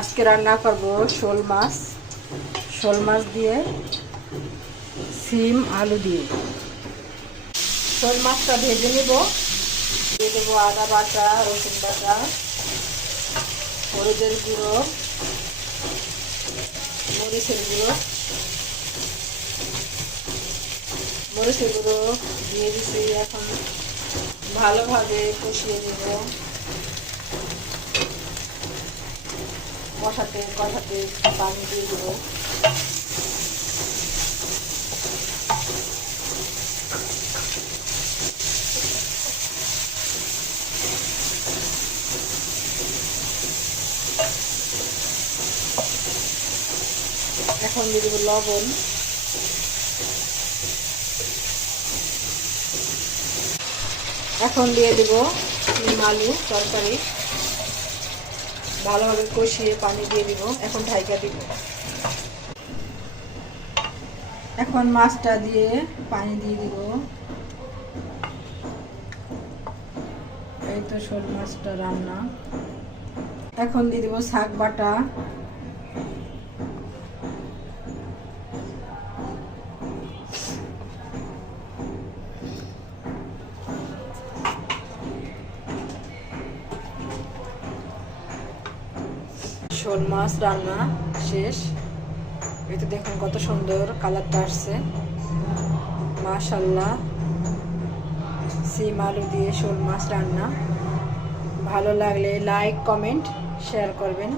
আজকে রান্না করব শোল মাছ দিয়ে সিম আলু দিয়ে। শোল মাছটা ভেজে নেব। দিয়ে দেবো আদা বাটা, রসুন বাটা, হলুদের গুঁড়ো, মরিচের গুঁড়ো দিয়ে দিচ্ছি। এখন ভালোভাবে কষিয়ে নেব। কষাতে পানি দিয়ে দেবো। এখন দিয়ে দেবো লবণ। এখন দিয়ে দেবো আলু তরকারি। ভালোভাবে কষিয়ে পানি দিয়ে দিব। এখন ঢাইকা দিব। এখন মাছটা দিয়ে পানি দিয়ে দিব। এই তো শোল মাছটা রান্না। এখন দিয়ে দিব শাক বাটা, শোল মাছ রান্না শেষ। এই তো দেখুন কত সুন্দর কালারটা আসছে, মাশাআল্লাহ। সিম আলু দিয়ে শোল মাছ রান্না। ভালো লাগলে লাইক, কমেন্ট, শেয়ার করবেন।